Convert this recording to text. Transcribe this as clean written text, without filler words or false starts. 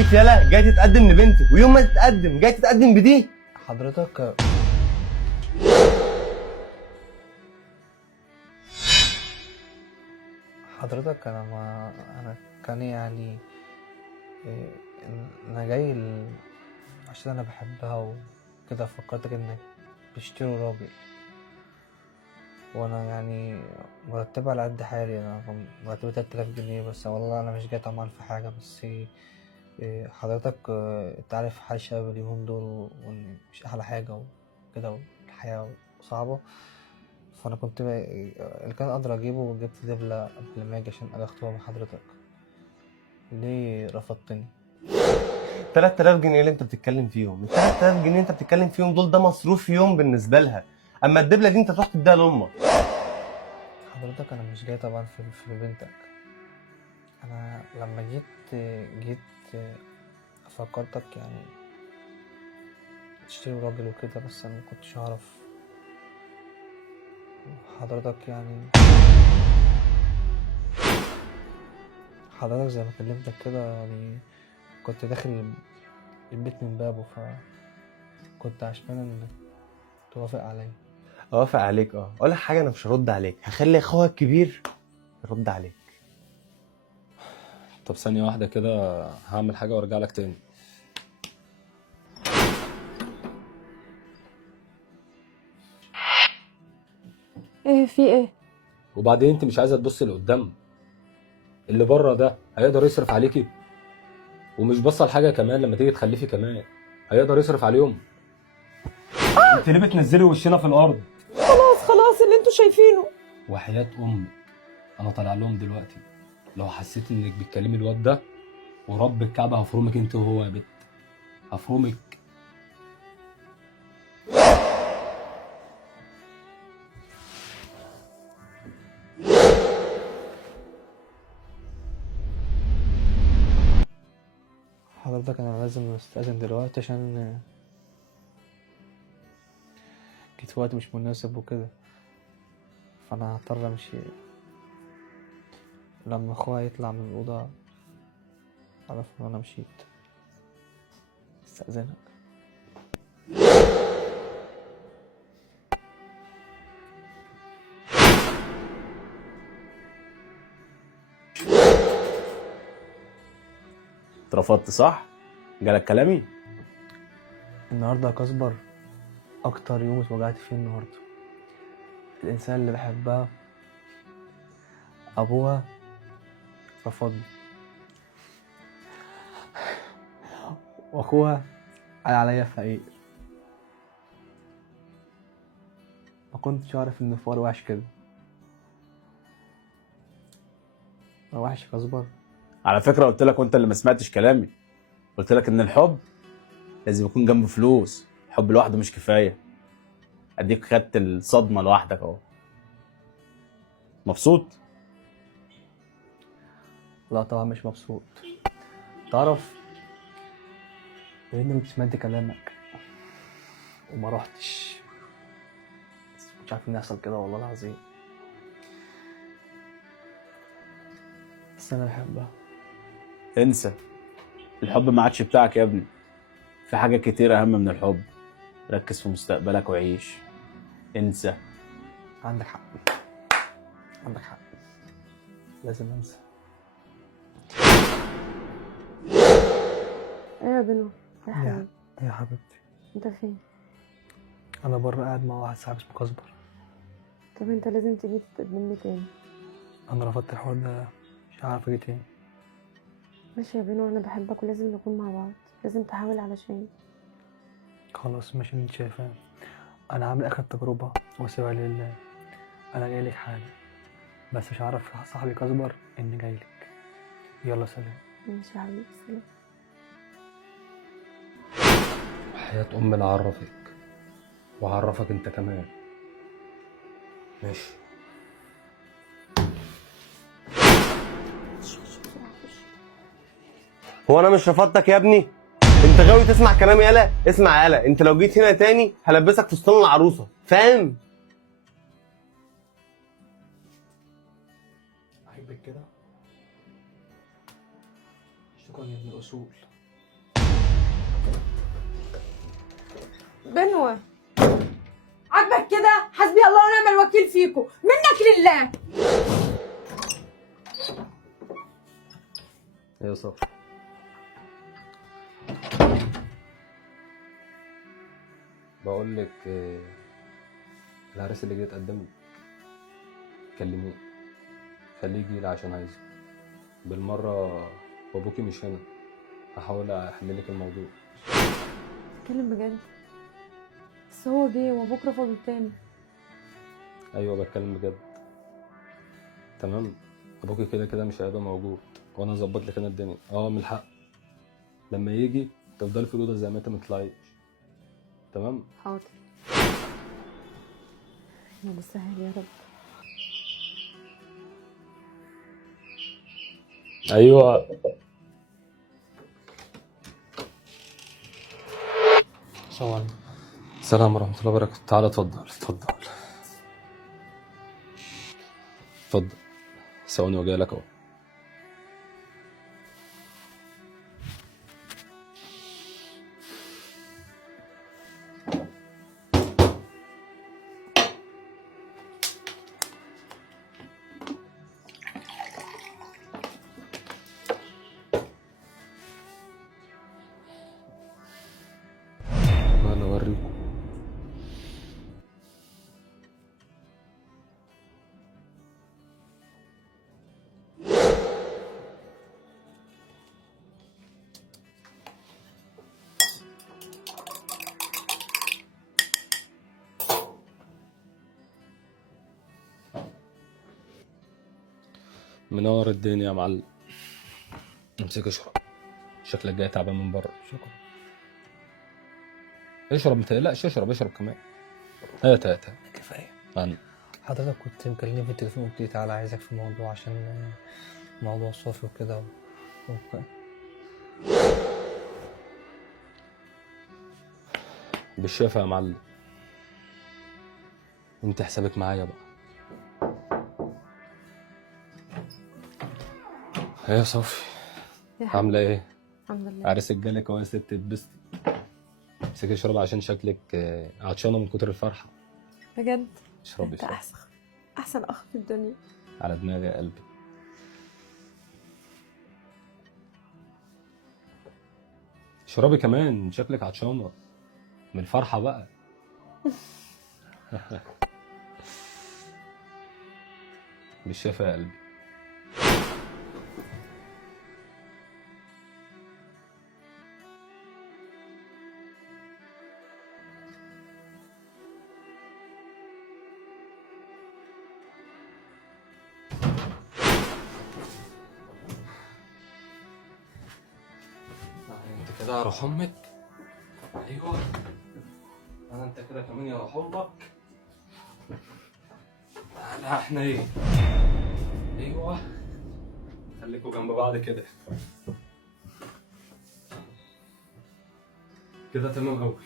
عبيط يالا، جاي تتقدم لبنتي ويوم ما تتقدم جاي تتقدم بدي. حضرتك انا كان يعني إيه، انا جاي عشان انا بحبها وكده، فكرتك انك بتشتري راجل، وانا يعني مرتب على قد حالي. انا مرتبي 3000 جنيه بس، والله انا مش جاي طمعان في حاجه، بس حضرتك انت عارف حال الشباب اليومين دول، وان مش احلى حاجه وكده، والحياه صعبه. فانا كنت اللي كان اقدر اجيبه، وجبت دبلة قبل ما اجي عشان اجي اخطبها من حضرتك. ليه رفضتني؟ 3000 جنيه اللي انت بتتكلم فيهم، ال 3000 جنيه انت بتتكلم فيهم دول ده مصروف يوم بالنسبه لها، اما الدبله دي انت تروح تديها لامك. حضرتك انا مش جاي طبعا في بنتك. انا لما جيت فكرتك يعني تشتري راجل وكده، بس انا مكنتش اعرف حضرتك يعني. حضرتك زي ما كلمتك كده يعني، كنت داخل البيت من بابه، فكنت عشان انك توافق عليا. اوافق عليك؟ اقول لك حاجه، انا مش هرد عليك، هخلي اخوها الكبير يرد عليك. طب ثانية واحدة كده، هعمل حاجة وارجع لك تاني. ايه في ايه؟ وبعدين انت مش عايزة تبص لقدام؟ اللي بره ده هيقدر يصرف عليكي؟ ومش باصة لحاجة كمان، لما تيجي تخلفي كمان هيقدر يصرف عليهم؟ انت ليه بتنزلي وشنا في الارض؟ خلاص اللي انتوا شايفينه. وحياة امي انا طالع لهم دلوقتي، لو حسيت انك بتكلمي الواد ده ورب الكعبة هفرمك انت وهو يا بت، هفرمك. حضرتك انا لازم استأذن دلوقتي عشان جيت في وقت مش مناسب وكده، فانا هضطر امشي. لما اخويا يطلع من الأوضة اعرف ان انا مشيت. استأذنك. اترفضت صح؟ جالك كلامي؟ النهارده يا كسبر اكتر يوم اتوجعت فيه النهارده. الانسان اللي بحبها ابوها رفضني، واخوها قال عليا فقير. ما كنتش اعرف ان الفقر وحش كده. هو وحش يا كسبر؟ على فكرة قلت لك وانت اللي ما سمعتش كلامي، قلت لك ان الحب لازم يكون جنبه فلوس، الحب لوحده مش كفاية. اديك خدت الصدمة لوحدك اهو. مبسوط؟ لا طبعا مش مبسوط. تعرف لاني كنت سمعت كلامك وما رحتش، بس مش عارف ان يحصل كده والله العظيم. بس انا بحبها. انسى، الحب ما عادش بتاعك يا ابني. في حاجة كتير اهم من الحب، ركز في مستقبلك وعيش. انسى. عندك حق، عندك حق، لازم انسى. ايه يا بنو؟ يا حبيبي يا حبيبتي، انت فين؟ انا بره قاعد مع واحد صاحبي اسمه كسبر. طب انت لازم تيجي تتقدم لي تاني. انا رفضت الحوار ده، مش عارف اجي تاني. ماشي يا بنو، انا بحبك ولازم نكون مع بعض، لازم تحاول علشان. خلاص ماشي اللي انت شايفاه. انا عامل اخر تجربه واسيبها لله. انا جاي لك حالا، بس مش عارف صاحبي كسبر اني جاي لك. يلا سلام. ماشي يا حبيبي، سلام. وحياة امي لا اعرفك وهعرفك انت كمان. ماشي. هو انا مش رفضتك يا ابني؟ انت غاوي تسمع كلامي؟ يالا اسمع يالا، انت لو جيت هنا تاني هلبسك فستان العروسه، فاهم؟ احبك كده. شكرا يا ابن الاصول. بنوة عاجبك كده؟ حسبي الله ونعم الوكيل فيكم، منك لله. يا صافي، بقول لك العريس اللي جاي يتقدم لك كلميه، خليه يجي لي عشان عايزه بالمره، وابوكي مش هنا، هحاول احل لك الموضوع. اتكلم بجد. بس هو جه وابوك رفضه تاني. ايوه بتكلم بجد. تمام، ابوكي كده كده مش هيبقى موجود، وانا اظبط لك انا الدنيا. من الحق لما يجي تفضلي في الاوضه زي ما انت ما تطلعيش. تمام. حاضر. يا مسهل يا رب. ايوه. السلام ورحمه الله وبركاته. تعالى اتفضل اتفضل اتفضل. ثواني وجاي لك اهو. انا اوريكم. منور الدنيا يا معلم. امسك اشرب، شكلك جاي تعبان من بره. شكرا. اشرب، ما تقلقش، اشرب كمان. هات كفايه. عن حضرتك كنت مكلمني في التليفون وقلت لي تعالى عايزك في موضوع عشان موضوع صافي وكده بالشفا يا معلم. انت حسابك معايا بقى. يا صافي، يا حبيبي. عامله ايه؟ الحمد لله. عريسك جالك اهو يا ست، اتبسطي. امسكي اشربي عشان شكلك عطشانه من كتر الفرحه. بجد اشربي انت اشربي. احسن اخ في الدنيا. على دماغي يا قلبي. اشربي كمان، شكلك عطشانه من الفرحه بقى. بالشفا يا قلبي. انت كده يا روح امك. ايوه، انت كده كمان يا روح امك. تعالى احنا ايه. ايوه، خليكوا جنب بعض كده. كده تمام قوي.